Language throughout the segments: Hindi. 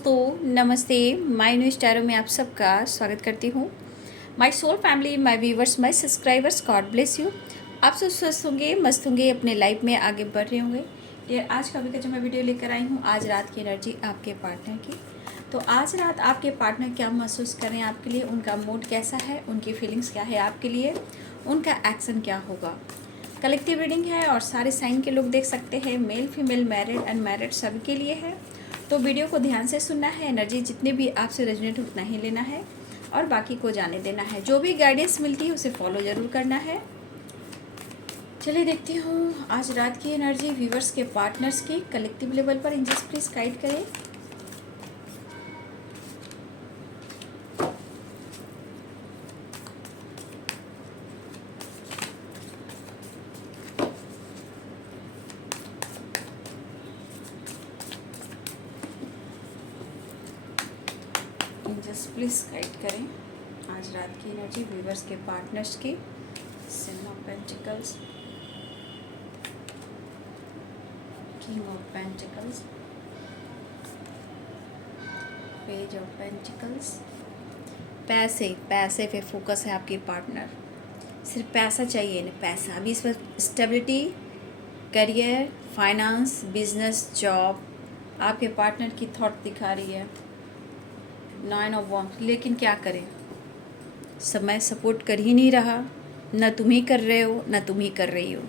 दोस्तों नमस्ते। माय न्यू स्टारों में आप सबका स्वागत करती हूँ। My soul family, my viewers, my subscribers, God bless you. आप सब स्वस्थ होंगे, मस्त होंगे, अपने लाइफ में आगे बढ़ रहे होंगे। ये आज का भी जो मैं वीडियो लेकर आई हूँ, आज रात की एनर्जी आपके पार्टनर की। तो आज रात आपके पार्टनर क्या महसूस कर रहे हैं आपके लिए, उनका मूड कैसा है, उनकी फीलिंग्स क्या है आपके लिए, उनका एक्शन क्या होगा। कलेक्टिव रीडिंग है और सारे साइन के लोग देख सकते हैं, मेल फीमेल मैरिड अनमैरिड सभी के लिए है। तो वीडियो को ध्यान से सुनना है, एनर्जी जितनी भी आपसे रेजोनेट उतना ही लेना है और बाकी को जाने देना है। जो भी गाइडेंस मिलती है उसे फॉलो ज़रूर करना है। चलिए देखती हूँ आज रात की एनर्जी व्यूवर्स के पार्टनर्स की कलेक्टिव लेवल पर। एंजल्स प्लीज गाइड करें। एंजल्स प्लीज गाइड करें आज रात की एनर्जी व्यूवर्स के पार्टनर्स की। Seven of pentacles, king of pentacles, page of pentacles. पैसे पैसे पे फोकस है आपके पार्टनर, सिर्फ पैसा चाहिए ना, पैसा। अभी इस पर stability, career, finance, business, job आपके पार्टनर की थॉट दिखा रही है। 9 ऑफ वॉन्ड्स, लेकिन क्या करें, समय सपोर्ट कर ही नहीं रहा, न तुम ही कर रहे हो न तुम ही कर रही हो,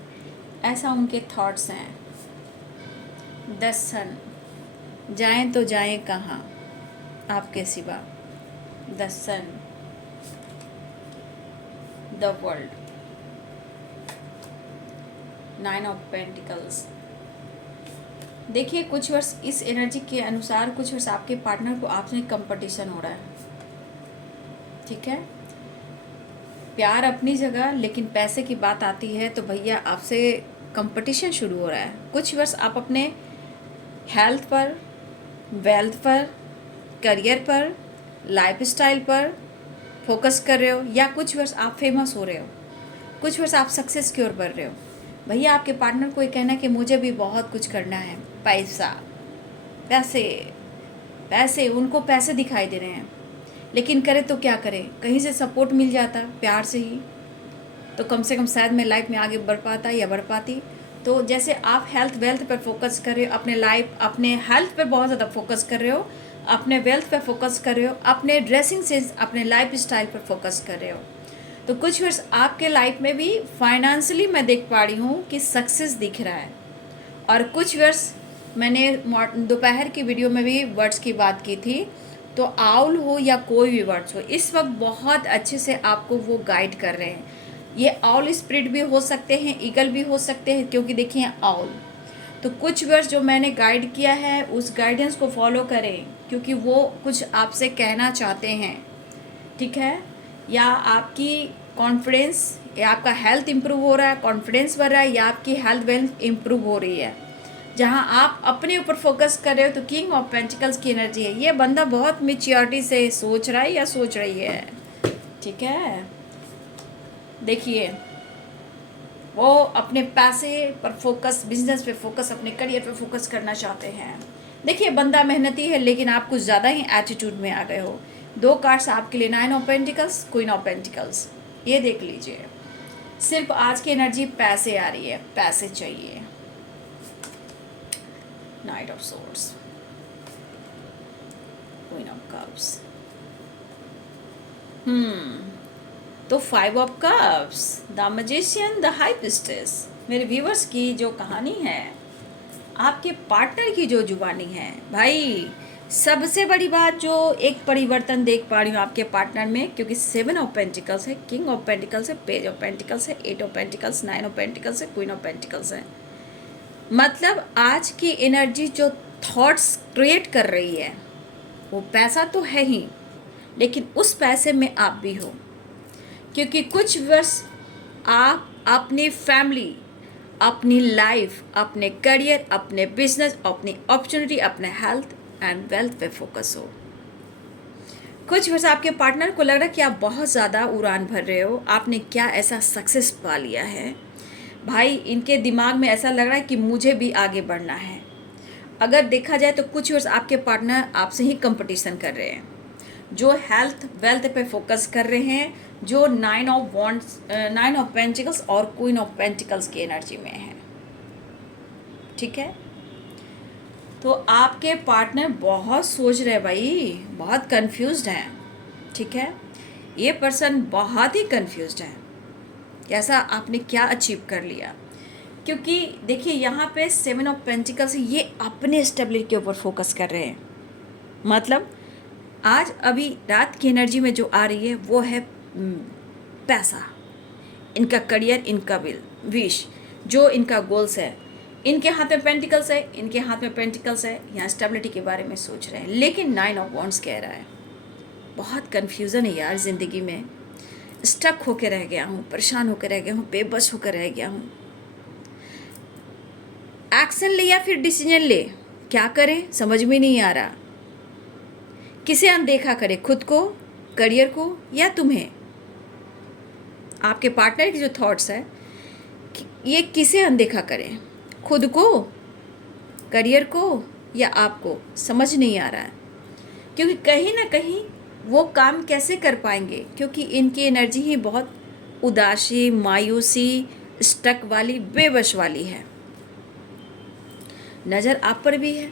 ऐसा उनके थॉट्स हैं। 10 सन, जाएं तो जाएं कहाँ आपके सिवा। 10 सन, द वर्ल्ड, 9 ऑफ पेंटिकल्स। देखिए कुछ वर्ष इस एनर्जी के अनुसार, कुछ वर्ष आपके पार्टनर को आपसे कंपटीशन हो रहा है, ठीक है। प्यार अपनी जगह, लेकिन पैसे की बात आती है तो भैया आपसे कंपटीशन शुरू हो रहा है। कुछ वर्ष आप अपने हेल्थ पर, वेल्थ पर, करियर पर, लाइफस्टाइल पर फोकस कर रहे हो, या कुछ वर्ष आप फेमस हो रहे हो, कुछ वर्ष आप सक्सेस की ओर बढ़ रहे हो। भैया आपके पार्टनर को ये कहना है कि मुझे भी बहुत कुछ करना है। पैसा, पैसे पैसे, उनको पैसे दिखाई दे रहे हैं, लेकिन करे तो क्या करें, कहीं से सपोर्ट मिल जाता प्यार से ही तो कम से कम शायद मैं लाइफ में आगे बढ़ पाता या बढ़ पाती। तो जैसे आप हेल्थ वेल्थ पर फोकस कर रहे हो, अपने लाइफ, अपने हेल्थ पर बहुत ज़्यादा फोकस कर रहे हो, अपने वेल्थ पर फोकस कर रहे हो, अपने ड्रेसिंग सेंस, अपने लाइफ स्टाइल पर फोकस कर रहे हो। तो कुछ वर्ष आपके लाइफ में भी फाइनेंशियली मैं देख पा रही हूँ कि सक्सेस दिख रहा है। और कुछ वर्ष मैंने दोपहर की वीडियो में भी वर्ड्स की बात की थी, तो आउल हो या कोई भी वर्ड्स हो, इस वक्त बहुत अच्छे से आपको वो गाइड कर रहे हैं। ये आउल स्पिरिट भी हो सकते हैं, ईगल भी हो सकते हैं, क्योंकि देखिए आउल। तो कुछ वर्ष जो मैंने गाइड किया है उस गाइडेंस को फॉलो करें, क्योंकि वो कुछ आपसे कहना चाहते हैं, ठीक है। या आपकी कॉन्फिडेंस, या आपका हेल्थ इंप्रूव हो रहा है, कॉन्फिडेंस बढ़ रहा है, या आपकी हेल्थ वेल्थ इंप्रूव हो रही है, जहां आप अपने ऊपर फोकस कर रहे हो। तो किंग ऑफ पेंटिकल्स की एनर्जी है। ये बंदा बहुत मैच्योरिटी से सोच रहा है या सोच रही है, ठीक है। देखिए वो अपने पैसे पर फोकस, बिजनेस पे फोकस, अपने करियर पे फोकस करना चाहते हैं। देखिए बंदा मेहनती है, लेकिन आप कुछ ज़्यादा ही एटीट्यूड में आ गए हो। 2 कार्ड्स आपके लिए, 9 of pentacles, queen of pentacles. ये देख लीजिए, सिर्फ आज की एनर्जी पैसे आ रही है, पैसे चाहिए। Night of swords, queen of cups, तो 5 of cups, the magician, the high priestess. मेरे व्यूवर्स की जो कहानी है, आपके पार्टनर की जो जुबानी है, भाई सबसे बड़ी बात जो एक परिवर्तन देख पा रही हूँ आपके पार्टनर में, क्योंकि 7 ऑफ पेंटिकल्स है, किंग ऑफ पेंटिकल्स है, पेज ऑफ पेंटिकल्स है, 8 ऑफ पेंटिकल्स, 9 ऑफ पेंटिकल्स है, क्वीन ऑफ पेंटिकल्स है। मतलब आज की एनर्जी जो थॉट्स क्रिएट कर रही है, वो पैसा तो है ही, लेकिन उस पैसे में आप भी हो, क्योंकि कुछ वर्ष आप अपनी फैमिली, अपनी लाइफ, अपने करियर, अपने बिजनेस, अपनी अपॉर्चुनिटी, अपने हेल्थ एंड वेल्थ पे फोकस हो। कुछ वर्ष आपके पार्टनर को लग रहा है कि आप बहुत ज़्यादा उड़ान भर रहे हो, आपने क्या ऐसा सक्सेस पा लिया है। भाई इनके दिमाग में ऐसा लग रहा है कि मुझे भी आगे बढ़ना है, अगर देखा जाए तो कुछ वर्ष आपके पार्टनर आपसे ही कंपटीशन कर रहे हैं, जो हेल्थ वेल्थ पे फोकस कर रहे हैं, जो 9 ऑफ पेंटिकल्स और क्वीन ऑफ पेंटिकल्स की एनर्जी में है। ठीक है, तो आपके पार्टनर बहुत सोच रहे हैं भाई, बहुत कंफ्यूज्ड हैं। ठीक है, ये पर्सन बहुत ही कंफ्यूज्ड है, कैसा आपने क्या अचीव कर लिया। क्योंकि देखिए यहाँ पे 7 ऑफ पेंटिकल्स, ये अपने स्टेबिलिटी के ऊपर फोकस कर रहे हैं। मतलब आज अभी रात की एनर्जी में जो आ रही है वो है पैसा, इनका करियर, इनका विश, जो इनका गोल्स है। इनके हाथ में पेंटिकल्स है, इनके हाथ में पेंटिकल्स है, यहाँ स्टेबिलिटी के बारे में सोच रहे हैं। लेकिन 9 ऑफ वॉन्ड्स कह रहा है बहुत कन्फ्यूज़न है यार, ज़िंदगी में स्टक होकर रह गया हूँ, परेशान होकर रह गया हूँ, बेबस होकर रह गया हूँ। एक्शन ले या फिर डिसीजन ले, क्या करें समझ में नहीं आ रहा। किसे अनदेखा करें, खुद को, करियर को, या तुम्हें? आपके पार्टनर के जो थॉट्स है, ये किसे अनदेखा करें, खुद को, करियर को, या आपको? समझ नहीं आ रहा है। क्योंकि कहीं ना कहीं वो काम कैसे कर पाएंगे, क्योंकि इनकी एनर्जी ही बहुत उदासी, मायूसी, स्टक वाली, बेबस वाली है। नज़र आप पर भी है।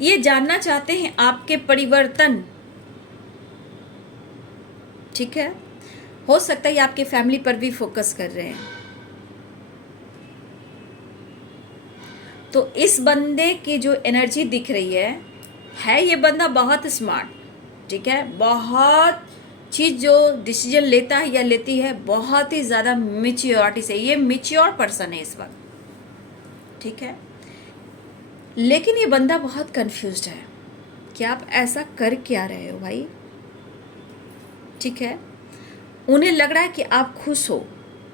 ये जानना चाहते हैं आपके परिवर्तन। ठीक है, हो सकता है ये आपके फैमिली पर भी फोकस कर रहे हैं। तो इस बंदे की जो एनर्जी दिख रही है ये बंदा बहुत स्मार्ट। ठीक है, बहुत चीज़ जो डिसीजन लेता है या लेती है बहुत ही ज़्यादा मेच्योरिटी से, ये मेच्योर पर्सन है इस वक्त। ठीक है, लेकिन ये बंदा बहुत कंफ्यूज्ड है कि आप ऐसा कर क्या रहे हो भाई। ठीक है, उन्हें लग रहा है कि आप खुश हो,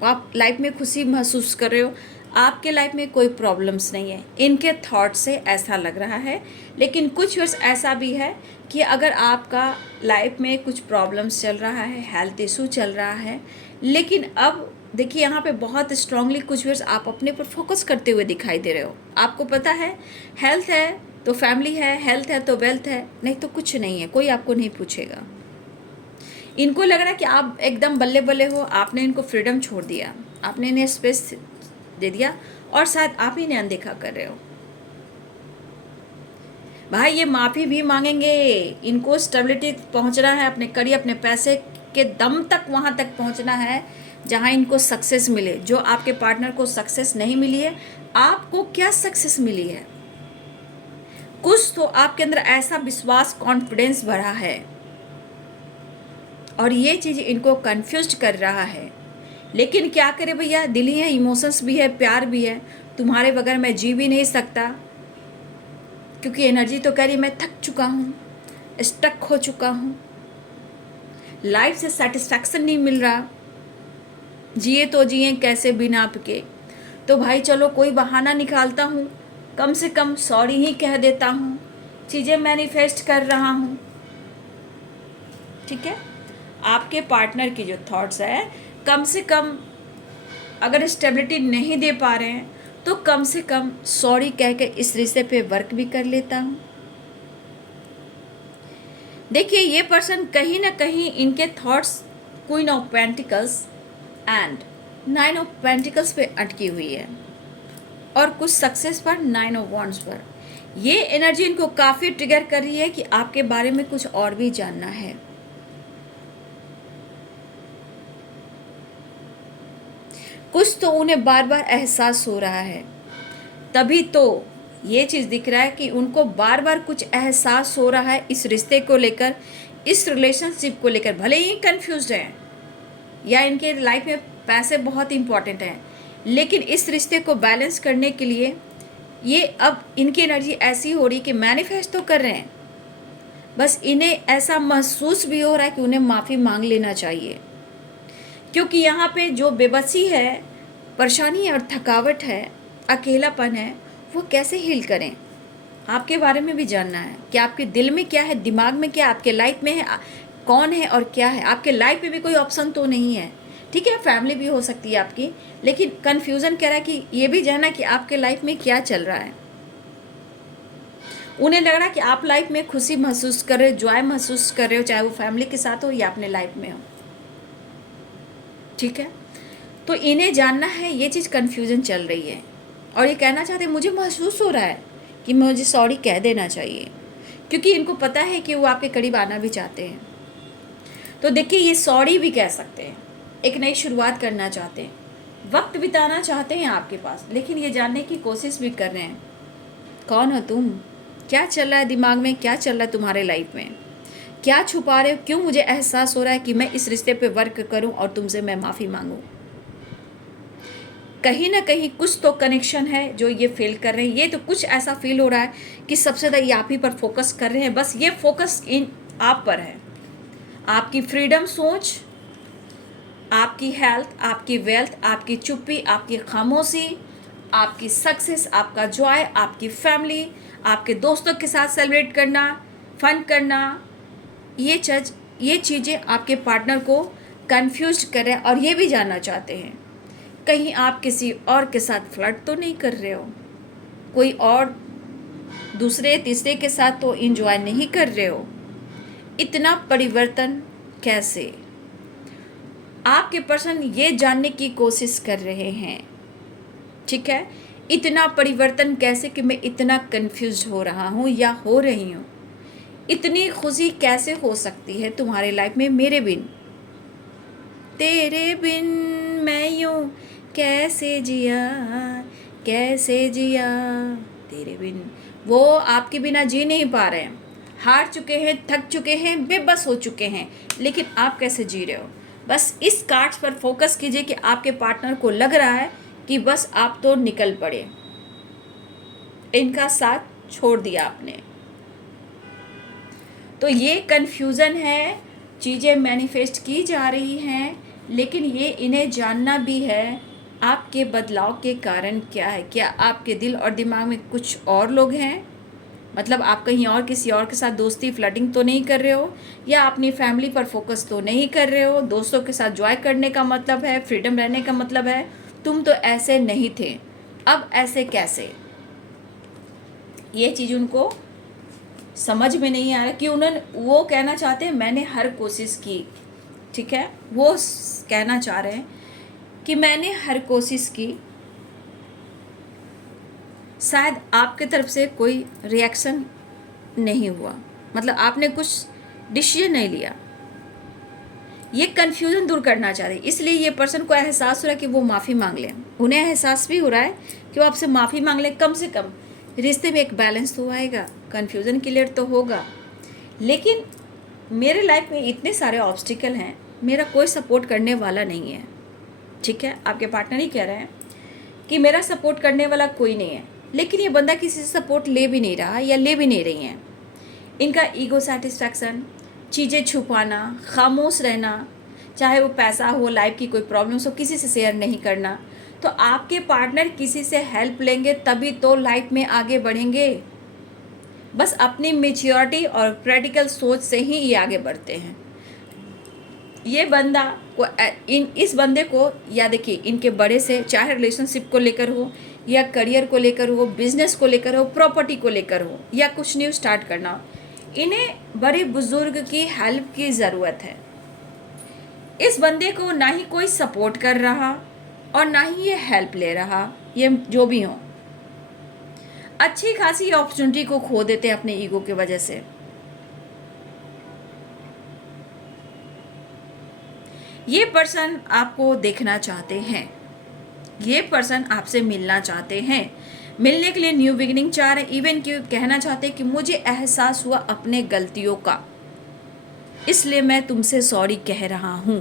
आप लाइफ में खुशी महसूस कर रहे हो, आपके लाइफ में कोई प्रॉब्लम्स नहीं है, इनके थॉट से ऐसा लग रहा है। लेकिन कुछ वर्ष ऐसा भी है कि अगर आपका लाइफ में कुछ प्रॉब्लम्स चल रहा है, हेल्थ इशू चल रहा है, लेकिन अब देखिए यहाँ पे बहुत स्ट्रांगली कुछ वर्ष आप अपने पर फोकस करते हुए दिखाई दे रहे हो। आपको पता है हेल्थ है तो फैमिली है, हेल्थ है तो वेल्थ है, नहीं तो कुछ नहीं है, कोई आपको नहीं पूछेगा। इनको लग रहा है कि आप एकदम बल्ले बल्ले हो, आपने इनको फ्रीडम छोड़ दिया, आपने इन्हें स्पेस दे दिया, और शायद आप ही इन्हें अनदेखा कर रहे हो। भाई ये माफ़ी भी मांगेंगे, इनको स्टेबिलिटी पहुंचना है, अपने करियर, अपने पैसे के दम तक वहाँ तक पहुंचना है जहाँ इनको सक्सेस मिले। जो आपके पार्टनर को सक्सेस नहीं मिली है, आपको क्या सक्सेस मिली है? कुछ तो आपके अंदर ऐसा विश्वास, कॉन्फिडेंस बढ़ा है, और ये चीज़ इनको कंफ्यूज कर रहा है। लेकिन क्या करे भैया, दिल ही है, इमोशंस भी है, प्यार भी है। तुम्हारे बगैर मैं जी भी नहीं सकता, क्योंकि एनर्जी तो कह रही मैं थक चुका हूँ, स्टक हो चुका हूँ, लाइफ से सेटिस्फैक्शन नहीं मिल रहा, जिए तो जिए कैसे बिना आपके। तो भाई चलो कोई बहाना निकालता हूँ, कम से कम सॉरी ही कह देता हूँ, चीज़ें मैनिफेस्ट कर रहा हूँ। ठीक है, आपके पार्टनर की जो थॉट्स है, कम से कम अगर स्टेबिलिटी नहीं दे पा रहे हैं तो कम से कम सॉरी कह के इस रिश्ते पे वर्क भी कर लेता हूँ। देखिए ये पर्सन कहीं ना कहीं इनके thoughts queen of pentacles and 9 of pentacles पे अटकी हुई है, और कुछ सक्सेस पर 9 ऑफ वॉन्ड्स पर। ये एनर्जी इनको काफ़ी ट्रिगर कर रही है कि आपके बारे में कुछ और भी जानना है। कुछ तो उन्हें बार बार एहसास हो रहा है, तभी तो ये चीज़ दिख रहा है कि उनको बार बार कुछ एहसास हो रहा है इस रिश्ते को लेकर, इस रिलेशनशिप को लेकर। भले ही कंफ्यूज्ड हैं या इनके लाइफ में पैसे बहुत इंपॉर्टेंट हैं, लेकिन इस रिश्ते को बैलेंस करने के लिए ये अब इनकी एनर्जी ऐसी हो रही कि मैनिफेस्ट तो कर रहे हैं, बस इन्हें ऐसा महसूस भी हो रहा है कि उन्हें माफ़ी मांग लेना चाहिए। क्योंकि यहाँ पे जो बेबसी है, परेशानी है और थकावट है, अकेलापन है, वो कैसे हील करें? आपके बारे में भी जानना है कि आपके दिल में क्या है, दिमाग में क्या, आपके लाइफ में है, कौन है और क्या है। आपके लाइफ में भी कोई ऑप्शन तो नहीं है, ठीक है, फैमिली भी हो सकती है आपकी, लेकिन कन्फ्यूज़न कह रहा है कि ये भी जानना कि आपके लाइफ में क्या चल रहा है। उन्हें लग रहा है कि आप लाइफ में खुशी महसूस कर रहे हो, जॉय महसूस कर रहे हो, चाहे वो फैमिली के साथ हो या अपने लाइफ में हो। ठीक है, तो इन्हें जानना है, ये चीज़ कन्फ्यूजन चल रही है और ये कहना चाहते हैं मुझे महसूस हो रहा है कि मुझे सॉरी कह देना चाहिए, क्योंकि इनको पता है कि वो आपके करीब आना भी चाहते हैं। तो देखिए, ये सॉरी भी कह सकते हैं, एक नई शुरुआत करना चाहते हैं, वक्त बिताना चाहते हैं आपके पास, लेकिन ये जानने की कोशिश भी कर रहे हैं कौन हो तुम, क्या चल रहा है दिमाग में, क्या चल रहा है तुम्हारे लाइफ में, क्या छुपा रहे हो, क्यों मुझे एहसास हो रहा है कि मैं इस रिश्ते पे वर्क करूं और तुमसे मैं माफ़ी मांगूं। कहीं ना कहीं कुछ तो कनेक्शन है जो ये फील कर रहे हैं। ये तो कुछ ऐसा फील हो रहा है कि सबसे ज़्यादा ये आप ही पर फोकस कर रहे हैं। बस ये फोकस इन आप पर है, आपकी फ्रीडम सोच, आपकी हेल्थ, आपकी वेल्थ, आपकी चुप्पी, आपकी खामोशी, आपकी सक्सेस, आपका जॉय, आपकी फैमिली, आपके दोस्तों के साथ सेलिब्रेट करना, फन करना, ये चीज़ें आपके पार्टनर को कंफ्यूज कर रहे हैं और ये भी जानना चाहते हैं कहीं आप किसी और के साथ फ्लर्ट तो नहीं कर रहे हो, कोई और दूसरे तीसरे के साथ तो इंजॉय नहीं कर रहे हो। इतना परिवर्तन कैसे? आपके पर्सन ये जानने की कोशिश कर रहे हैं, ठीक है, इतना परिवर्तन कैसे कि मैं इतना कंफ्यूज हो रहा हूँ या हो रही हूँ। इतनी खुशी कैसे हो सकती है तुम्हारे लाइफ में मेरे बिन, तेरे बिन मैं यूँ कैसे जिया, कैसे जिया तेरे बिन। वो आपके बिना जी नहीं पा रहे हैं, हार चुके हैं, थक चुके हैं, बेबस हो चुके हैं, लेकिन आप कैसे जी रहे हो। बस इस कार्ड्स पर फोकस कीजिए कि आपके पार्टनर को लग रहा है कि बस आप तो निकल पड़े, इनका साथ छोड़ दिया आपने। तो ये कन्फ्यूज़न है, चीज़ें मैनिफेस्ट की जा रही हैं, लेकिन ये इन्हें जानना भी है आपके बदलाव के कारण क्या है। क्या आपके दिल और दिमाग में कुछ और लोग हैं, मतलब आप कहीं और किसी और के साथ दोस्ती फ्लर्टिंग तो नहीं कर रहे हो, या अपनी फैमिली पर फोकस तो नहीं कर रहे हो। दोस्तों के साथ जॉय करने का मतलब है, फ्रीडम रहने का मतलब है तुम तो ऐसे नहीं थे, अब ऐसे कैसे। ये चीज़ उनको समझ में नहीं आ रहा कि वो कहना चाहते हैं मैंने हर कोशिश की, ठीक है, वो कहना चाह रहे हैं कि मैंने हर कोशिश की, शायद आपके तरफ से कोई रिएक्शन नहीं हुआ, मतलब आपने कुछ डिसीजन नहीं लिया। ये कन्फ्यूज़न दूर करना चाह रहे हैं, इसलिए ये पर्सन को एहसास हो रहा है कि वो माफ़ी मांग लें। उन्हें एहसास भी हो रहा है कि वो आपसे माफ़ी मांग लें, कम से कम रिश्ते में एक बैलेंस तो आएगा, कन्फ्यूज़न क्लियर तो होगा। लेकिन मेरे लाइफ में इतने सारे ऑब्स्टिकल हैं, मेरा कोई सपोर्ट करने वाला नहीं है, ठीक है। आपके पार्टनर ही कह रहे हैं कि मेरा सपोर्ट करने वाला कोई नहीं है, लेकिन ये बंदा किसी से सपोर्ट ले भी नहीं रहा या ले भी नहीं रही हैं। इनका ईगो सेटिस्फैक्शन, चीज़ें छुपाना, खामोश रहना, चाहे वो पैसा हो, लाइफ की कोई प्रॉब्लम्स हो, किसी से शेयर नहीं करना। तो आपके पार्टनर किसी से हेल्प लेंगे तभी तो लाइफ में आगे बढ़ेंगे। बस अपनी मैच्योरिटी और प्रैक्टिकल सोच से ही ये आगे बढ़ते हैं। ये बंदा को इस बंदे को, या देखिए इनके बड़े से, चाहे रिलेशनशिप को लेकर हो या करियर को लेकर हो, बिजनेस को लेकर हो, प्रॉपर्टी को लेकर हो, या कुछ न्यू स्टार्ट करना हो, इन्हें बड़े बुजुर्ग की हेल्प की ज़रूरत है। इस बंदे को ना ही कोई सपोर्ट कर रहा और ना ही ये हेल्प ले रहा, ये जो भी हो, अच्छी खासी अपॉर्चुनिटी को खो देते हैं अपने ईगो की वजह से। ये पर्सन आपको देखना चाहते हैं, ये पर्सन आपसे मिलना चाहते हैं, मिलने के लिए न्यू बिगिनिंग चाह रहे हैं, इवन कि कहना चाहते हैं कि मुझे एहसास हुआ अपने गलतियों का, इसलिए मैं तुमसे सॉरी कह रहा हूँ,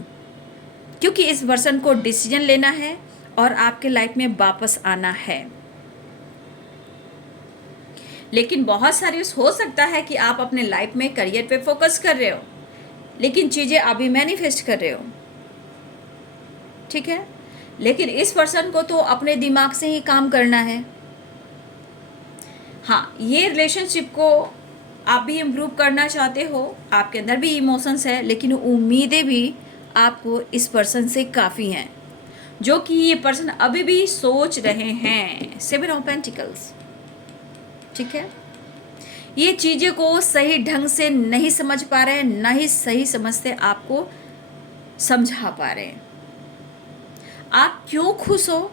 क्योंकि इस पर्सन को डिसीजन लेना है और आपके लाइफ में वापस आना है। लेकिन बहुत सारी हो सकता है कि आप अपने लाइफ में करियर पे फोकस कर रहे हो, लेकिन चीज़ें अभी मैनिफेस्ट कर रहे हो, ठीक है। लेकिन इस पर्सन को तो अपने दिमाग से ही काम करना है। हाँ, ये रिलेशनशिप को आप भी इम्प्रूव करना चाहते हो, आपके अंदर भी इमोशंस है, लेकिन उम्मीदें भी आपको इस पर्सन से काफ़ी हैं, जो कि ये पर्सन अभी भी सोच रहे हैं। 7 ऑफ पेंटिकल्स, ठीक है। ये चीज़ें को सही ढंग से नहीं समझ पा रहे हैं, ना ही सही समझते आपको समझा पा रहे हैं। आप क्यों खुश हो,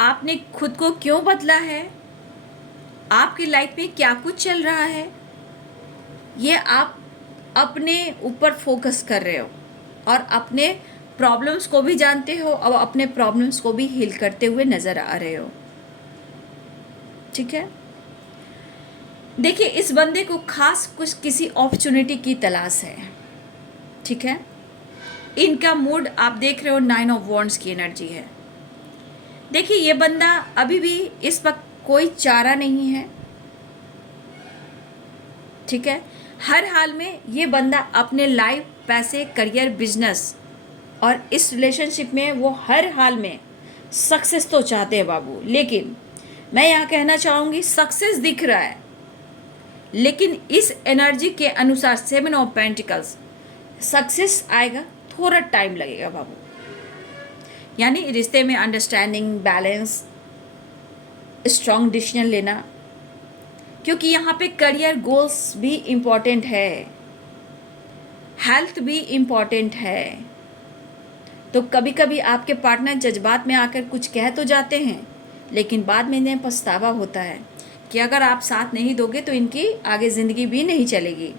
आपने खुद को क्यों बदला है, आपकी लाइफ में क्या कुछ चल रहा है, ये आप अपने ऊपर फोकस कर रहे हो और अपने प्रॉब्लम्स को भी जानते हो और अपने प्रॉब्लम्स को भी हील करते हुए नज़र आ रहे हो। ठीक है, देखिए इस बंदे को खास कुछ किसी अपॉर्चुनिटी की तलाश है। ठीक है, इनका मूड आप देख रहे हो 9 ऑफ वॉन्ड्स की एनर्जी है। देखिए ये बंदा अभी भी इस वक्त कोई चारा नहीं है। ठीक है, हर हाल में ये बंदा अपने लाइफ, पैसे, करियर, बिजनेस और इस रिलेशनशिप में वो हर हाल में सक्सेस तो चाहते हैं बाबू। लेकिन मैं यहाँ कहना चाहूँगी सक्सेस दिख रहा है, लेकिन इस एनर्जी के अनुसार 7 ऑफ पेंटिकल्स सक्सेस आएगा, थोड़ा टाइम लगेगा बाबू। यानी रिश्ते में अंडरस्टैंडिंग, बैलेंस, स्ट्रॉन्ग डिसीजन लेना, क्योंकि यहाँ पे करियर गोल्स भी इम्पॉर्टेंट है, हेल्थ भी इम्पॉर्टेंट है। तो कभी कभी आपके पार्टनर जज्बात में आकर कुछ कह तो जाते हैं, लेकिन बाद में इन्हें पछतावा होता है कि अगर आप साथ नहीं दोगे तो इनकी आगे ज़िंदगी भी नहीं चलेगी।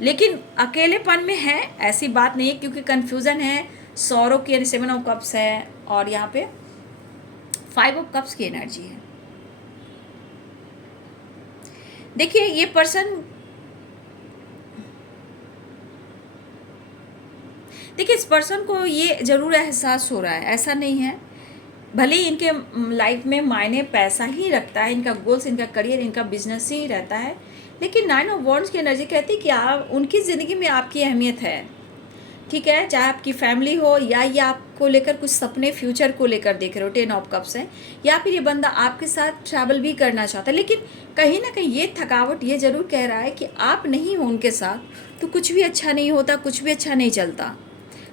लेकिन अकेलेपन में है ऐसी बात नहीं है, क्योंकि कन्फ्यूज़न है, सौरों की 7 ऑफ कप्स है और यहाँ पे 5 ऑफ कप्स की एनर्जी है। देखिए ये पर्सन, देखिए इस पर्सन को ये ज़रूर एहसास हो रहा है, ऐसा नहीं है, भले ही इनके लाइफ में मायने पैसा ही रखता है, इनका गोल्स, इनका करियर, इनका बिजनेस ही रहता है, लेकिन 9 ऑफ वॉन्ड्स की एनर्जी कहती है कि आप उनकी ज़िंदगी में आपकी अहमियत है। ठीक है, चाहे आपकी फैमिली हो या ये आपको लेकर कुछ सपने फ्यूचर को लेकर देख रहे हो, 10 ऑफ कप्स हैं, या फिर ये बंदा आपके साथ ट्रैवल भी करना चाहता है, लेकिन कहीं ना कहीं ये थकावट ये ज़रूर कह रहा है कि आप नहीं हो उनके साथ तो कुछ भी अच्छा नहीं होता, कुछ भी अच्छा नहीं चलता।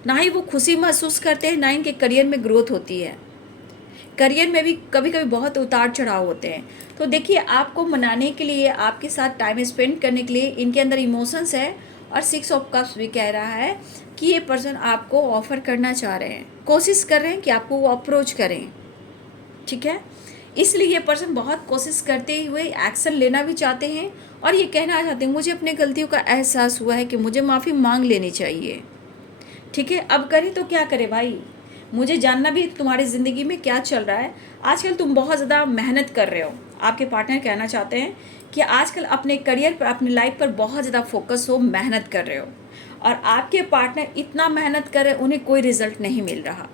ना ही वो खुशी महसूस करते हैं, ना इनके करियर में ग्रोथ होती है। करियर में भी कभी कभी बहुत उतार चढ़ाव होते हैं। तो देखिए आपको मनाने के लिए, आपके साथ टाइम स्पेंड करने के लिए इनके अंदर इमोशंस है, और 6 ऑफ कप्स भी कह रहा है कि ये पर्सन आपको ऑफ़र करना चाह रहे हैं, कोशिश कर रहे हैं कि आपको वो अप्रोच करें। ठीक है, इसलिए ये पर्सन बहुत कोशिश करते हुए एक्शन लेना भी चाहते हैं और ये कहना चाहते हैं मुझे अपनी गलतियों का एहसास हुआ है कि मुझे माफ़ी मांग लेनी चाहिए। ठीक है, अब करें तो क्या करें भाई, मुझे जानना भी तुम्हारी ज़िंदगी में क्या चल रहा है। आजकल तुम बहुत ज़्यादा मेहनत कर रहे हो, आपके पार्टनर कहना चाहते हैं कि आजकल अपने करियर पर, अपनी लाइफ पर बहुत ज़्यादा फोकस हो, मेहनत कर रहे हो, और आपके पार्टनर इतना मेहनत कर रहे हैं, उन्हें कोई रिजल्ट नहीं मिल रहा।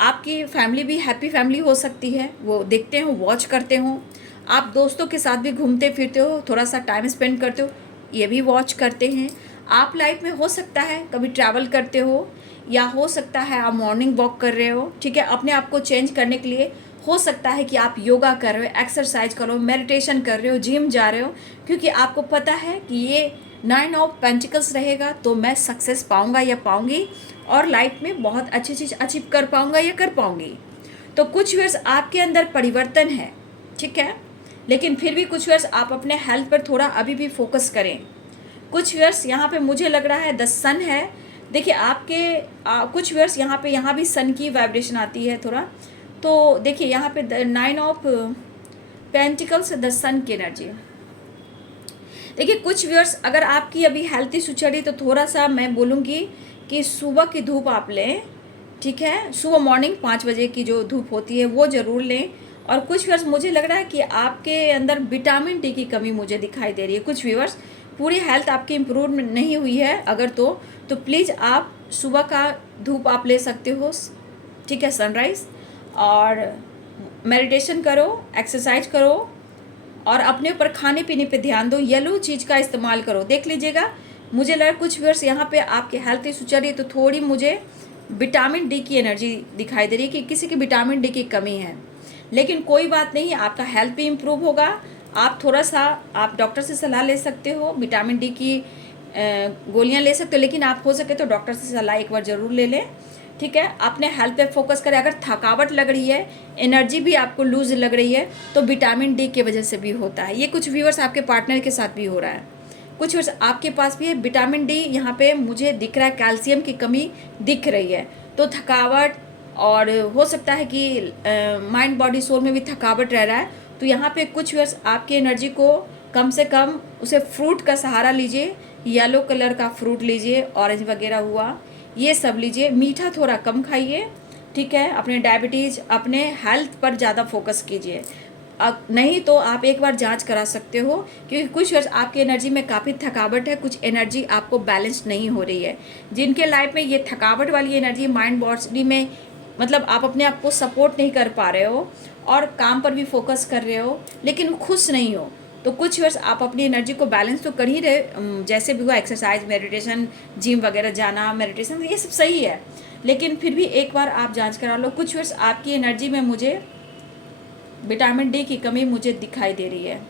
आपकी फैमिली भी हैप्पी फैमिली हो सकती है, वो देखते हो, वॉच करते हो, आप दोस्तों के साथ भी घूमते फिरते हो, थोड़ा सा टाइम स्पेंड करते हो, ये भी वॉच करते हैं। आप लाइफ में हो सकता है कभी ट्रैवल करते हो, या हो सकता है आप मॉर्निंग वॉक कर रहे हो। ठीक है, अपने आप को चेंज करने के लिए हो सकता है कि आप योगा कर रहे हो, एक्सरसाइज करो, मेडिटेशन कर रहे हो, जिम जा रहे हो, क्योंकि आपको पता है कि ये 9 ऑफ पेंटिकल्स रहेगा तो मैं सक्सेस पाऊंगा या पाऊंगी, और लाइफ में बहुत अच्छी चीज़ अचीव कर पाऊंगा या कर पाऊंगी। तो कुछ वर्ष आपके अंदर परिवर्तन है, ठीक है, लेकिन फिर भी कुछ वर्ष आप अपने हेल्थ पर थोड़ा अभी भी फोकस करें। कुछ वर्ष यहाँ पे मुझे लग रहा है 10 सन है। देखिए आपके कुछ वर्ष यहाँ भी सन की वाइब्रेशन आती है थोड़ा। तो देखिए यहाँ पे 9 ऑफ पेंटिकल्स 10 सन की एनर्जी। देखिए कुछ व्यूअर्स, अगर आपकी अभी हेल्थ इशू चल रही तो थोड़ा सा मैं बोलूँगी कि सुबह की धूप आप लें। ठीक है, सुबह मॉर्निंग 5 बजे की जो धूप होती है वो ज़रूर लें। और कुछ व्यूअर्स मुझे लग रहा है कि आपके अंदर विटामिन डी की कमी मुझे दिखाई दे रही है। कुछ व्यूअर्स पूरी हेल्थ आपकी इम्प्रूव नहीं हुई है अगर तो प्लीज़ आप सुबह का धूप आप ले सकते हो। ठीक है, सनराइज़, और मेडिटेशन करो, एक्सरसाइज करो, और अपने ऊपर खाने पीने पे ध्यान दो, येलो चीज़ का इस्तेमाल करो। देख लीजिएगा, मुझे लगा कुछ वर्ष यहाँ पे आपके हेल्थ इशू चल रही है तो थोड़ी मुझे विटामिन डी की एनर्जी दिखाई दे रही है कि किसी की विटामिन डी की कमी है। लेकिन कोई बात नहीं, आपका हेल्थ भी इम्प्रूव होगा। आप थोड़ा सा आप डॉक्टर से सलाह ले सकते हो, विटामिन डी की गोलियाँ ले सकते हो, लेकिन आप हो सके तो डॉक्टर से सलाह एक बार ज़रूर ले लें। ठीक है, अपने हेल्थ पे फोकस करें। अगर थकावट लग रही है, एनर्जी भी आपको लूज लग रही है, तो विटामिन डी की वजह से भी होता है। ये कुछ व्यूअर्स आपके पार्टनर के साथ भी हो रहा है, कुछ व्यूअर्स आपके पास भी है। विटामिन डी यहाँ पे मुझे दिख रहा है, कैल्शियम की कमी दिख रही है, तो थकावट, और हो सकता है कि माइंड बॉडी सोल में भी थकावट रह रहा है। तो यहाँ पे कुछ व्यूअर्स आपकी एनर्जी को कम से कम उसे फ्रूट का सहारा लीजिए, येलो कलर का फ्रूट लीजिए, ऑरेंज वगैरह हुआ, ये सब लीजिए। मीठा थोड़ा कम खाइए, ठीक है। अपने डायबिटीज़, अपने हेल्थ पर ज़्यादा फोकस कीजिए। नहीं तो आप एक बार जांच करा सकते हो, क्योंकि कुछ वर्ष आपकी एनर्जी में काफ़ी थकावट है, कुछ एनर्जी आपको बैलेंस नहीं हो रही है। जिनके लाइफ में ये थकावट वाली एनर्जी माइंड बॉडी में, मतलब आप अपने आप को सपोर्ट नहीं कर पा रहे हो और काम पर भी फोकस कर रहे हो लेकिन खुश नहीं हो, तो कुछ वर्ष आप अपनी एनर्जी को बैलेंस तो कर ही रहे, जैसे भी हुआ एक्सरसाइज, मेडिटेशन, जिम वगैरह जाना, मेडिटेशन, ये सब सही है, लेकिन फिर भी एक बार आप जांच करा लो। कुछ वर्ष आपकी एनर्जी में मुझे विटामिन डी की कमी मुझे दिखाई दे रही है,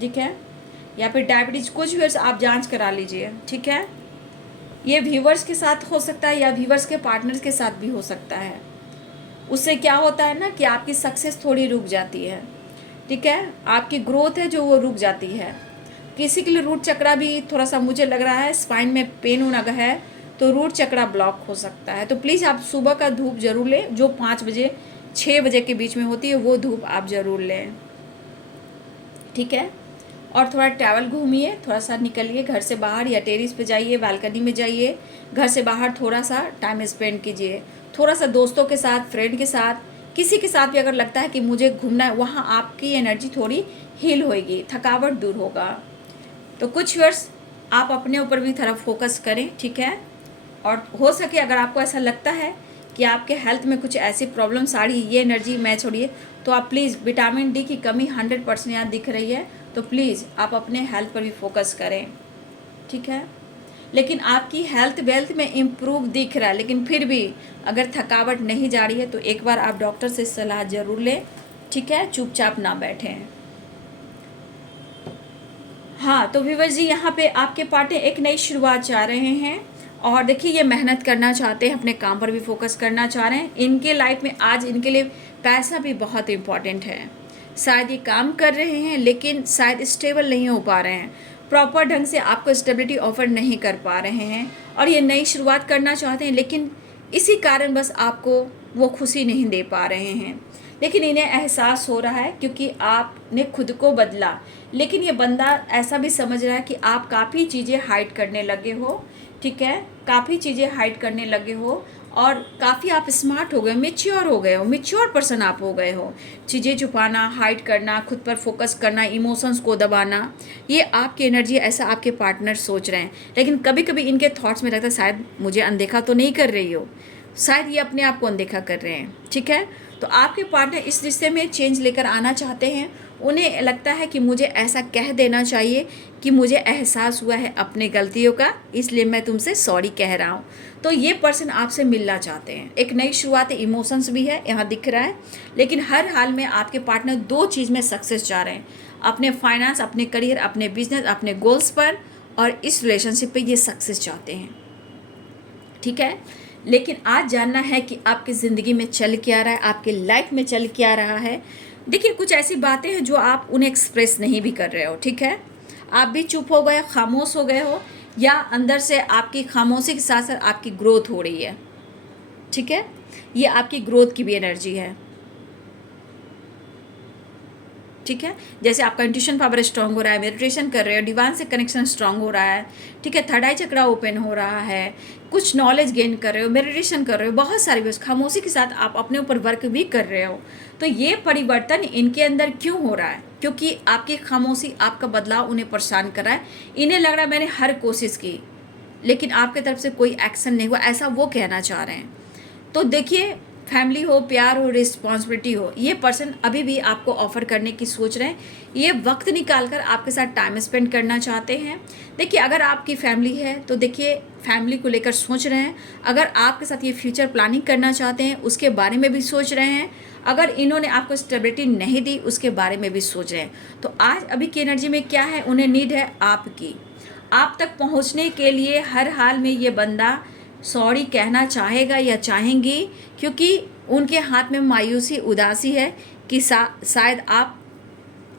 ठीक है, या फिर डायबिटीज़, कुछ व्यूअर्स आप जांच करा लीजिए, ठीक है। ये व्यूअर्स के साथ हो सकता है या व्यूअर्स के पार्टनर्स के साथ भी हो सकता है। उससे क्या होता है ना कि आपकी सक्सेस थोड़ी रुक जाती है, ठीक है, आपकी ग्रोथ है जो वो रुक जाती है। किसी के लिए रूट चक्रा भी थोड़ा सा मुझे लग रहा है, स्पाइन में पेन होना है तो रूट चक्रा ब्लॉक हो सकता है। तो प्लीज़ आप सुबह का धूप जरूर लें, जो 5 बजे 6 बजे के बीच में होती है, वो धूप आप ज़रूर लें, ठीक है। और थोड़ा ट्रैवल घूमिए, थोड़ा सा निकलिए घर से बाहर, या टेरिस पे जाइए, बालकनी में जाइए, घर से बाहर थोड़ा सा टाइम स्पेंड कीजिए, थोड़ा सा दोस्तों के साथ, फ्रेंड के साथ, किसी के साथ भी अगर लगता है कि मुझे घूमना है, वहाँ आपकी एनर्जी थोड़ी हील होएगी, थकावट दूर होगा। तो कुछ वर्ष आप अपने ऊपर भी थोड़ा फोकस करें, ठीक है। और हो सके अगर आपको ऐसा लगता है कि आपके हेल्थ में कुछ ऐसी प्रॉब्लम्स आ रही है, ये एनर्जी मैच हो रही है, तो आप प्लीज़, विटामिन डी की कमी 100% यहाँ दिख रही है, तो प्लीज़ आप अपने हेल्थ पर भी फोकस करें, ठीक है। लेकिन आपकी हेल्थ वेल्थ में इम्प्रूव दिख रहा है, लेकिन फिर भी अगर थकावट नहीं जा रही है तो एक बार आप डॉक्टर से सलाह ज़रूर लें, ठीक है, चुपचाप ना बैठें। हाँ, तो व्यूअर्स जी, यहाँ पे आपके पार्टनर एक नई शुरुआत चाह रहे हैं, और देखिए ये मेहनत करना चाहते हैं, अपने काम पर भी फोकस करना चाह रहे हैं। इनके लाइफ में आज इनके लिए पैसा भी बहुत इम्पॉर्टेंट है। शायद ये काम कर रहे हैं लेकिन शायद स्टेबल नहीं हो पा रहे हैं, प्रॉपर ढंग से आपको स्टेबिलिटी ऑफर नहीं कर पा रहे हैं, और ये नई शुरुआत करना चाहते हैं, लेकिन इसी कारण बस आपको वो खुशी नहीं दे पा रहे हैं। लेकिन इन्हें एहसास हो रहा है क्योंकि आपने खुद को बदला, लेकिन ये बंदा ऐसा भी समझ रहा है कि आप काफ़ी चीज़ें हाइड करने लगे हो, ठीक है, काफ़ी चीज़ें हाइड करने लगे हो, और काफ़ी आप स्मार्ट हो गए, मेच्योर हो गए हो, मेच्योर पर्सन आप हो गए हो। चीज़ें छुपाना, हाइड करना, खुद पर फोकस करना, इमोशंस को दबाना, ये आपकी एनर्जी, ऐसा आपके पार्टनर सोच रहे हैं। लेकिन कभी कभी इनके थॉट्स में रहता है शायद मुझे अनदेखा तो नहीं कर रही हो, शायद ये अपने आप को अनदेखा कर रहे हैं, ठीक है। तो आपके पार्टनर इस रिश्ते में चेंज लेकर आना चाहते हैं। उन्हें लगता है कि मुझे ऐसा कह देना चाहिए कि मुझे एहसास हुआ है अपने गलतियों का, इसलिए मैं तुमसे सॉरी कह रहा हूँ। तो ये पर्सन आपसे मिलना चाहते हैं, एक नई शुरुआत, इमोशंस भी है यहाँ दिख रहा है, लेकिन हर हाल में आपके पार्टनर 2 चीज़ में सक्सेस चाह रहे हैं, अपने फाइनेंस, अपने करियर, अपने बिजनेस, अपने गोल्स पर, और इस रिलेशनशिप पे ये सक्सेस चाहते हैं, ठीक है। लेकिन आज जानना है कि आपकी ज़िंदगी में चल क्या रहा है, आपकी लाइफ में चल क्या रहा है। देखिए कुछ ऐसी बातें हैं जो आप उन्हें एक्सप्रेस नहीं भी कर रहे हो, ठीक है, आप भी चुप हो गए, खामोश हो गए हो, या अंदर से आपकी खामोशी के साथ साथ आपकी ग्रोथ हो रही है, ठीक है, ये आपकी ग्रोथ की भी एनर्जी है, ठीक है। जैसे आपका इंट्यूशन पावर स्ट्रांग हो रहा है, मेडिटेशन कर रहे हो, डिवाइन से कनेक्शन स्ट्रांग हो रहा है, ठीक है, थर्ड आई चक्रा ओपन हो रहा है, कुछ नॉलेज गेन कर रहे हो, मेडिटेशन कर रहे हो, बहुत सारी भी खामोशी के साथ आप अपने ऊपर वर्क भी कर रहे हो। तो ये परिवर्तन इनके अंदर क्यों हो रहा है? क्योंकि आपकी खामोशी, आपका बदलाव उन्हें परेशान कर रहा है। इन्हें लग रहा है मैंने हर कोशिश की लेकिन आपकी तरफ से कोई एक्शन नहीं हुआ, ऐसा वो कहना चाह रहे हैं। तो देखिए, फैमिली हो, प्यार हो, रिस्पॉन्सिबिलिटी हो, ये पर्सन अभी भी आपको ऑफर करने की सोच रहे हैं। ये वक्त निकालकर आपके साथ टाइम स्पेंड करना चाहते हैं। देखिए अगर आपकी फैमिली है तो देखिए फैमिली को लेकर सोच रहे हैं। अगर आपके साथ ये फ्यूचर प्लानिंग करना चाहते हैं उसके बारे में भी सोच रहे हैं। अगर इन्होंने आपको स्टेबिलिटी नहीं दी उसके बारे में भी सोच रहे हैं। तो आज अभी की एनर्जी में क्या है, उन्हें नीड है आपकी। आप तक पहुंचने के लिए हर हाल में ये बंदा सॉरी कहना चाहेगा या चाहेंगी, क्योंकि उनके हाथ में मायूसी, उदासी है कि शायद आप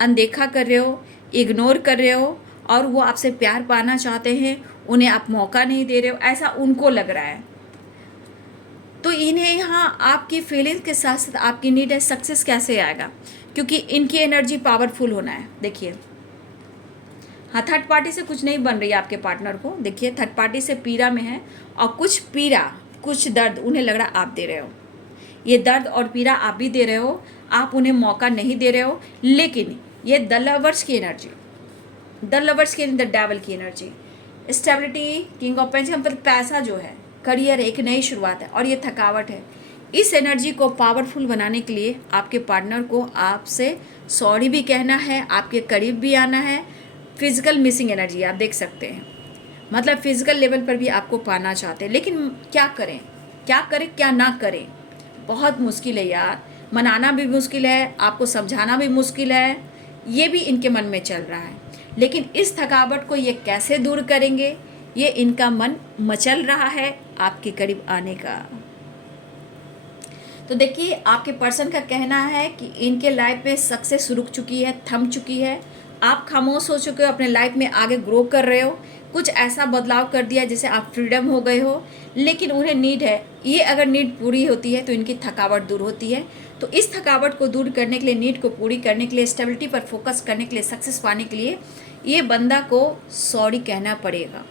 अनदेखा कर रहे हो, इग्नोर कर रहे हो, और वो आपसे प्यार पाना चाहते हैं, उन्हें आप मौका नहीं दे रहे हो, ऐसा उनको लग रहा है। तो इन्हें यहाँ आपकी फीलिंग्स के साथ साथ आपकी नीड है, सक्सेस कैसे आएगा, क्योंकि इनकी एनर्जी पावरफुल होना है। देखिए, हाँ, थर्ड पार्टी से कुछ नहीं बन रही है आपके पार्टनर को। देखिए, थर्ड पार्टी से पीड़ा में है, और कुछ पीड़ा, कुछ दर्द उन्हें लग रहा आप दे रहे हो। ये दर्द और पीड़ा आप भी दे रहे हो, आप उन्हें मौका नहीं दे रहे हो। लेकिन ये द लवर्स की एनर्जी, द लवर्स की, द डेविल की energy, stability, king of pension, मतलब पैसा जो है, करियर, एक नई शुरुआत है, और ये थकावट है। इस एनर्जी को पावरफुल बनाने के लिए आपके पार्टनर को आपसे सॉरी भी कहना है, आपके करीब भी आना है। फिजिकल मिसिंग एनर्जी आप देख सकते हैं, मतलब फिजिकल लेवल पर भी आपको पाना चाहते हैं। लेकिन क्या करें, क्या करें, क्या ना करें, बहुत मुश्किल है यार। मनाना भी मुश्किल है, आपको समझाना भी मुश्किल है, ये भी इनके मन में चल रहा है। लेकिन इस थकावट को ये कैसे दूर करेंगे, ये इनका मन मचल रहा है आपके करीब आने का। तो देखिए, आपके पर्सन का कहना है कि इनके लाइफ में सक्सेस रुक चुकी है, थम चुकी है। आप खामोश हो चुके हो, अपने लाइफ में आगे ग्रो कर रहे हो, कुछ ऐसा बदलाव कर दिया जैसे आप फ्रीडम हो गए हो। लेकिन उन्हें नीड है, ये अगर नीड पूरी होती है तो इनकी थकावट दूर होती है। तो इस थकावट को दूर करने के लिए, नीड को पूरी करने के लिए, स्टेबिलिटी पर फोकस करने के लिए, सक्सेस पाने के लिए, ये बंदा को सॉरी कहना पड़ेगा।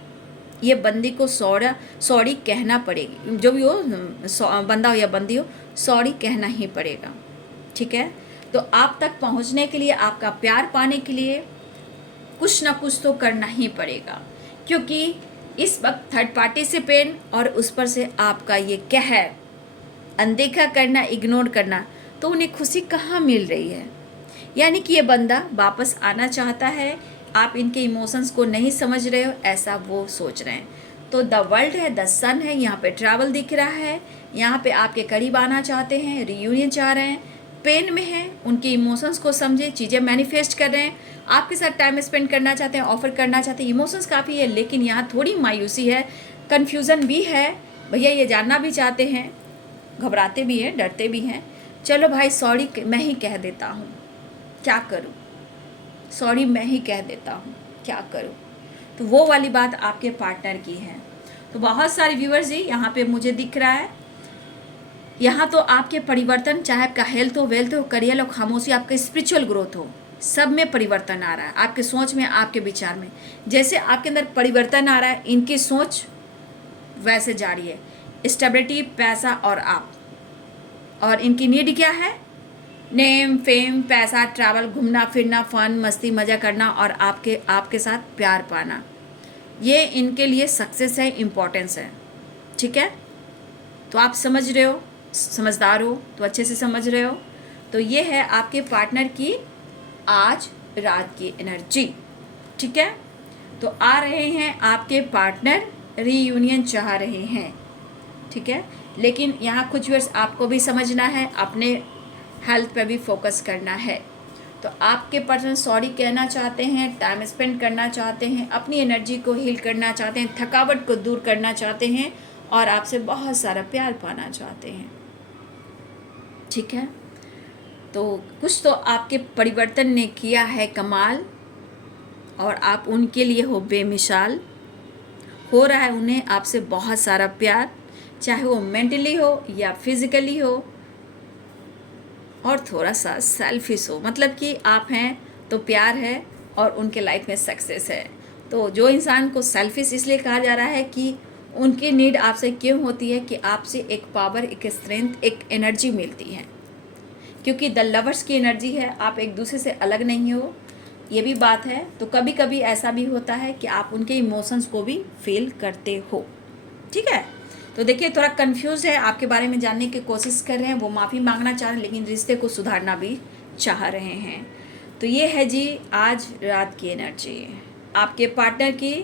ये बंदी को सॉरी कहना पड़ेगी, जो भी हो, बंदा हो या बंदी हो, सॉरी कहना ही पड़ेगा। ठीक है, तो आप तक पहुंचने के लिए, आपका प्यार पाने के लिए कुछ ना कुछ तो करना ही पड़ेगा। क्योंकि इस वक्त थर्ड पार्टी से पेन, और उस पर से आपका ये कहर, अनदेखा करना, इग्नोर करना, तो उन्हें खुशी कहाँ मिल रही है। यानी कि ये बंदा वापस आना चाहता है, आप इनके इमोशंस को नहीं समझ रहे हो, ऐसा वो सोच रहे हैं। तो द वर्ल्ड है, द सन है, यहाँ पे ट्रैवल दिख रहा है, यहाँ पे आपके करीब आना चाहते हैं, रियूनियन चाह रहे हैं, पेन में है, उनके इमोशंस को समझे, चीज़ें मैनिफेस्ट कर रहे हैं, आपके साथ टाइम स्पेंड करना चाहते हैं, ऑफर करना चाहते हैं। इमोशंस काफ़ी है, लेकिन यहाँ थोड़ी मायूसी है, कन्फ्यूज़न भी है। भैया ये जानना भी चाहते हैं, घबराते भी हैं, डरते भी हैं। चलो भाई, सॉरी मैं ही कह देता हूँ, क्या करूँ, सॉरी मैं ही कह देता हूँ, क्या करूँ। तो वो वाली बात आपके पार्टनर की है। तो बहुत सारे व्यूअर्स जी यहाँ पे मुझे दिख रहा है, यहाँ तो आपके परिवर्तन, चाहे आपका हेल्थ हो, वेल्थ हो, करियर हो, खामोशी, आपका स्पिरिचुअल ग्रोथ हो, सब में परिवर्तन आ रहा है। आपके सोच में, आपके विचार में, जैसे आपके अंदर परिवर्तन आ रहा है, इनकी सोच वैसे जारी है। स्टेबिलिटी, पैसा और आप, और इनकी नीड क्या है, नेम, फेम, पैसा, ट्रैवल, घूमना फिरना, फन, मस्ती, मज़ा करना, और आपके साथ प्यार पाना, ये इनके लिए सक्सेस है, इम्पोर्टेंस है। ठीक है, तो आप समझ रहे हो, समझदार हो तो अच्छे से समझ रहे हो। तो ये है आपके पार्टनर की आज रात की एनर्जी। ठीक है, तो आ रहे हैं आपके पार्टनर, रीयूनियन चाह रहे हैं। ठीक है, लेकिन यहाँ कुछ वर्ड्स आपको भी समझना है, अपने हेल्थ पे भी फोकस करना है। तो आपके पर्सन सॉरी कहना चाहते हैं, टाइम स्पेंड करना चाहते हैं, अपनी एनर्जी को हील करना चाहते हैं, थकावट को दूर करना चाहते हैं, और आपसे बहुत सारा प्यार पाना चाहते हैं। ठीक है, तो कुछ तो आपके परिवर्तन ने किया है कमाल, और आप उनके लिए हो बेमिसाल। हो रहा है उन्हें आपसे बहुत सारा प्यार, चाहे वो मेंटली हो या फिजिकली हो, और थोड़ा सा सेल्फिश हो, मतलब कि आप हैं तो प्यार है और उनके लाइफ में सक्सेस है। तो जो इंसान को सेल्फिश इसलिए कहा जा रहा है कि उनकी नीड आपसे क्यों होती है कि आपसे एक पावर, एक स्ट्रेंथ, एक एनर्जी मिलती है, क्योंकि द लवर्स की एनर्जी है, आप एक दूसरे से अलग नहीं हो, ये भी बात है। तो कभी कभी ऐसा भी होता है कि आप उनके इमोशंस को भी फील करते हो। ठीक है, तो देखिए, थोड़ा कंफ्यूज है, आपके बारे में जानने की कोशिश कर रहे हैं, वो माफ़ी मांगना चाह रहे हैं, लेकिन रिश्ते को सुधारना भी चाह रहे हैं। तो ये है जी आज रात की एनर्जी आपके पार्टनर की।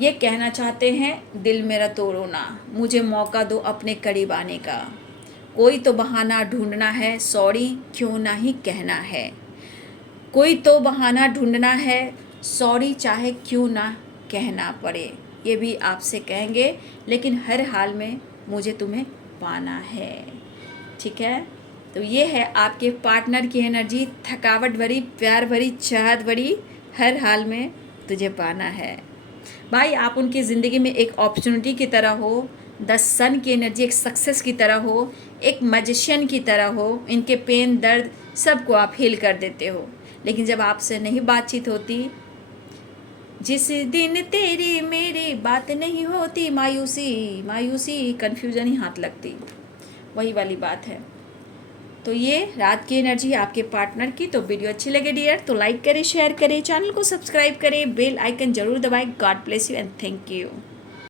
ये कहना चाहते हैं, दिल मेरा तोड़ो ना, मुझे मौका दो अपने करीब आने का, कोई तो बहाना ढूंढना है, सॉरी क्यों ना ही कहना है, कोई तो बहाना ढूंढना है, सॉरी चाहे क्यों ना कहना पड़े, ये भी आपसे कहेंगे, लेकिन हर हाल में मुझे तुम्हें पाना है। ठीक है, तो ये है आपके पार्टनर की एनर्जी, थकावट भरी, प्यार भरी, चाहत भरी, हर हाल में तुझे पाना है। भाई आप उनकी ज़िंदगी में एक अपॉर्चुनिटी की तरह हो, द सन की एनर्जी एक सक्सेस की तरह हो, एक मैजिशियन की तरह हो। इनके पेन दर्द सबको आप हील कर देते हो। लेकिन जब आपसे नहीं बातचीत होती, जिस दिन तेरी मेरी बात नहीं होती, मायूसी मायूसी कन्फ्यूजन ही हाथ लगती, वही वाली बात है। तो ये रात की एनर्जी आपके पार्टनर की। तो वीडियो अच्छी लगे डियर तो लाइक करें, शेयर करें, चैनल को सब्सक्राइब करें, बेल आइकन जरूर दबाएं। God bless you and thank you.